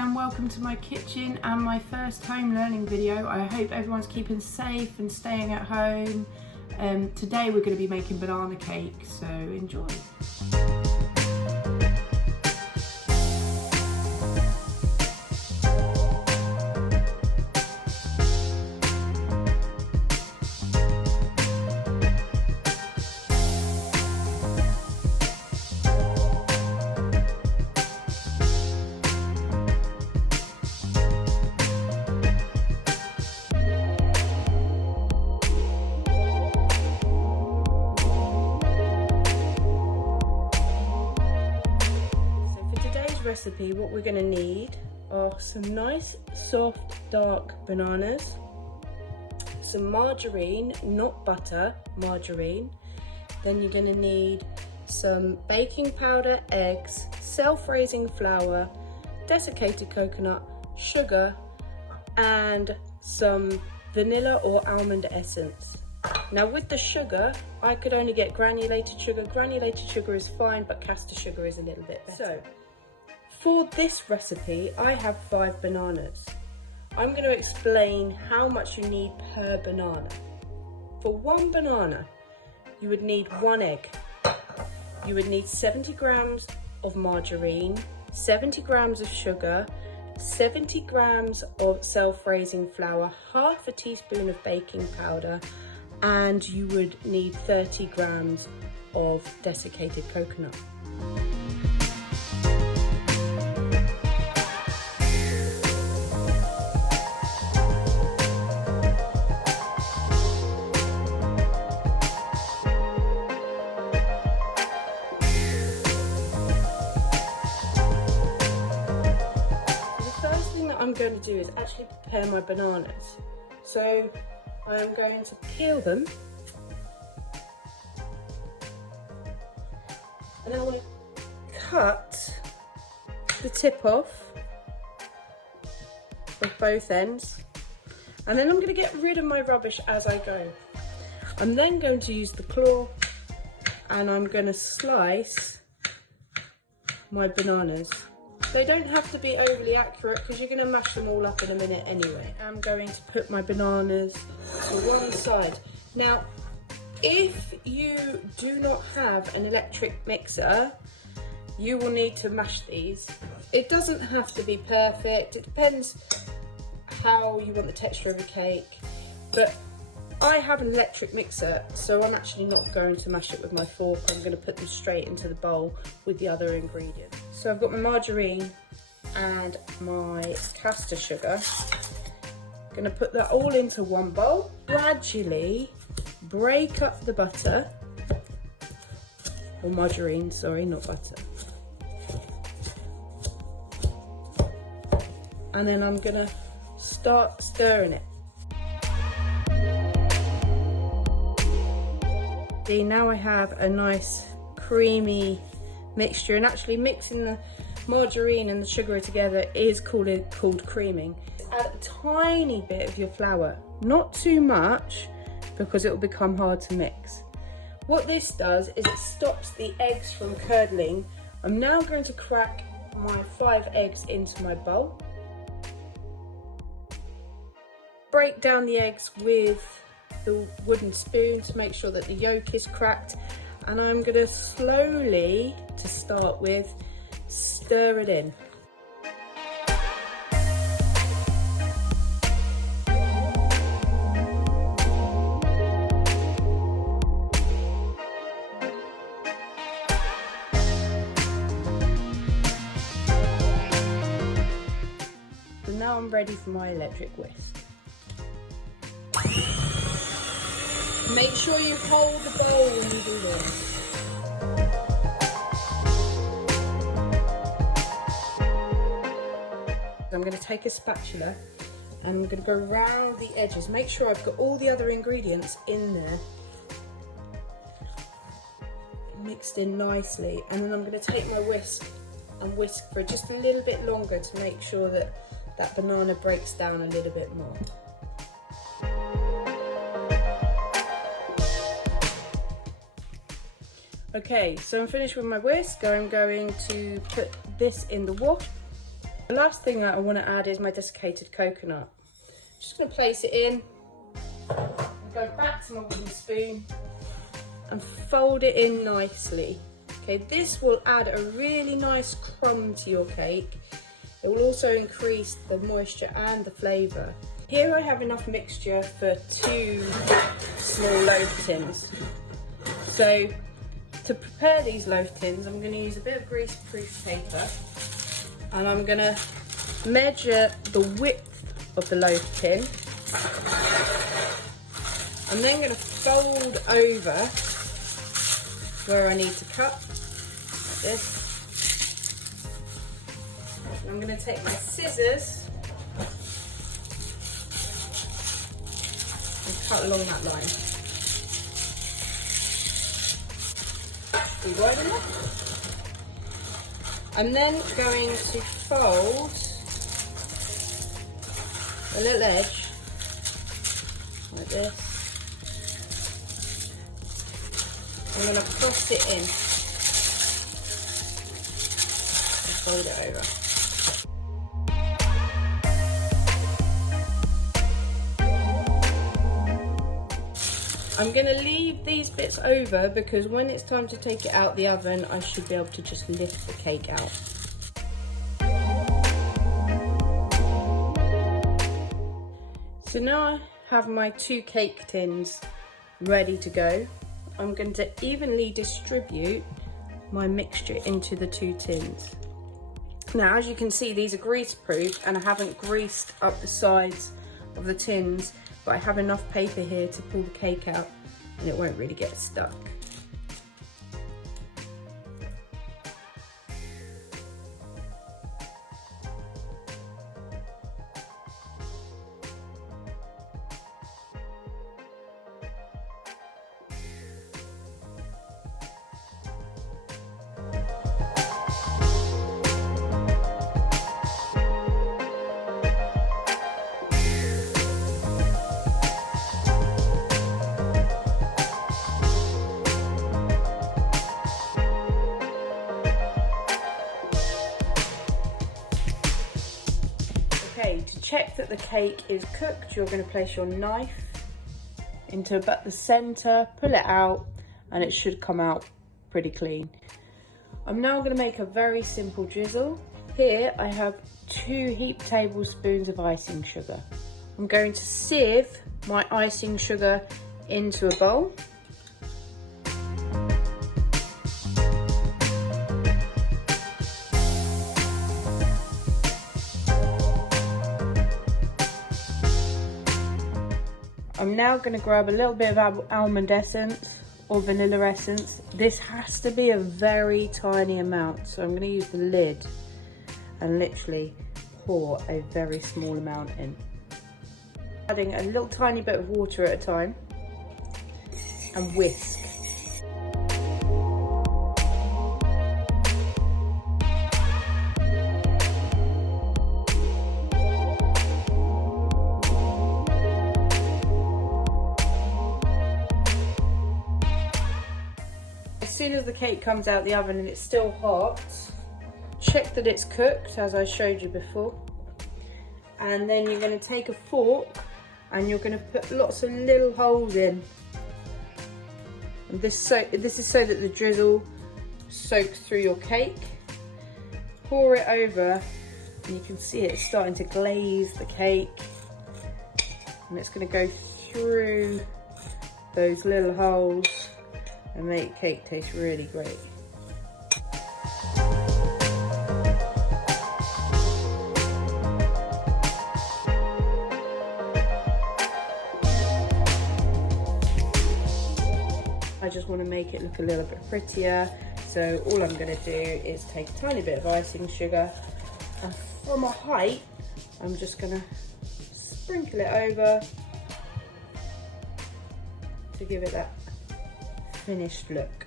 and welcome to my kitchen and my first home learning video. I hope everyone's keeping safe and staying at home. Today we're going to be making banana cake, so enjoy. Recipe, what we're going to need are some nice soft dark bananas, some margarine, not butter, margarine. Then you're going to need some baking powder, eggs, self-raising flour, desiccated coconut, sugar, and some vanilla or almond essence. Now with the sugar, I could only get granulated sugar. Granulated sugar is fine, but caster sugar is a little bit better. So for this recipe, I have 5 bananas. I'm going to explain how much you need per banana. For 1 banana, you would need 1 egg. You would need 70 grams of margarine, 70 grams of sugar, 70 grams of self-raising flour, half a teaspoon of baking powder, and you would need 30 grams of desiccated coconut. I'm going to do is actually prepare my bananas. So I am going to peel them, and I want to cut the tip off of both ends, and then I'm going to get rid of my rubbish as I go. I'm then going to use the claw and I'm going to slice my bananas. They don't have to be overly accurate because you're going to mash them all up in a minute anyway. I'm going to put my bananas to one side. Now, if you do not have an electric mixer, you will need to mash these. It doesn't have to be perfect. It depends how you want the texture of a cake. But I have an electric mixer, so I'm actually not going to mash it with my fork. I'm going to put them straight into the bowl with the other ingredients. So I've got my margarine and my caster sugar. I'm going to put that all into one bowl. Gradually break up the butter, or margarine, sorry, not butter. And then I'm going to start stirring it. See, now I have a nice creamy mixture, and actually mixing the margarine and the sugar together is called creaming. Add a tiny bit of your flour, not too much because it will become hard to mix. What this does is it stops the eggs from curdling. I'm now going to crack my 5 eggs into my bowl. Break down the eggs with the wooden spoon to make sure that the yolk is cracked, and I'm going to slowly, to start with, stir it in. So now I'm ready for my electric whisk. Make sure you hold the bowl when you do this. I'm going to take a spatula and I'm going to go around the edges. Make sure I've got all the other ingredients in there, mixed in nicely. And then I'm going to take my whisk and whisk for just a little bit longer to make sure that that banana breaks down a little bit more. Okay, so I'm finished with my whisk. I'm going to put this in the wash The last thing that I want to add is my desiccated coconut. Just going to place it in, go back to my wooden spoon and fold it in nicely. Okay, this will add a really nice crumb to your cake. It will also increase the moisture and the flavour. Here I have enough mixture for 2 small loaf tins. So to prepare these loaf tins, I'm going to use a bit of grease-proof paper and I'm going to measure the width of the loaf tin. I'm then going to fold over where I need to cut, like this. And I'm going to take my scissors and cut along that line. Be wide enough. I'm then going to fold a little edge like this. I'm going to cross it in and fold it over. I'm going to leave these bits over because when it's time to take it out the oven, I should be able to just lift the cake out. So now I have my 2 cake tins ready to go. I'm going to evenly distribute my mixture into the 2 tins. Now, as you can see, these are grease proof and I haven't greased up the sides of the tins, but I have enough paper here to pull the cake out and it won't really get stuck. Okay, to check that the cake is cooked, you're going to place your knife into about the centre, pull it out, and it should come out pretty clean. I'm now going to make a very simple drizzle. Here I have 2 heaped tablespoons of icing sugar. I'm going to sieve my icing sugar into a bowl. I'm now going to grab a little bit of almond essence or vanilla essence. This has to be a very tiny amount, so I'm going to use the lid and literally pour a very small amount in. Adding a little tiny bit of water at a time and whisk. As soon as the cake comes out the oven and it's still hot, check that it's cooked as I showed you before, and then you're going to take a fork and you're going to put lots of little holes in, and this is so that the drizzle soaks through your cake. Pour it over and you can see it's starting to glaze the cake, and it's going to go through those little holes and make cake taste really great. I just want to make it look a little bit prettier, so all I'm going to do is take a tiny bit of icing sugar, and from a height I'm just going to sprinkle it over to give it that finished look.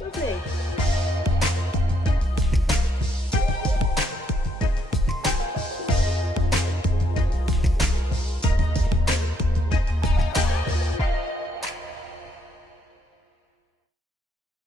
Lovely.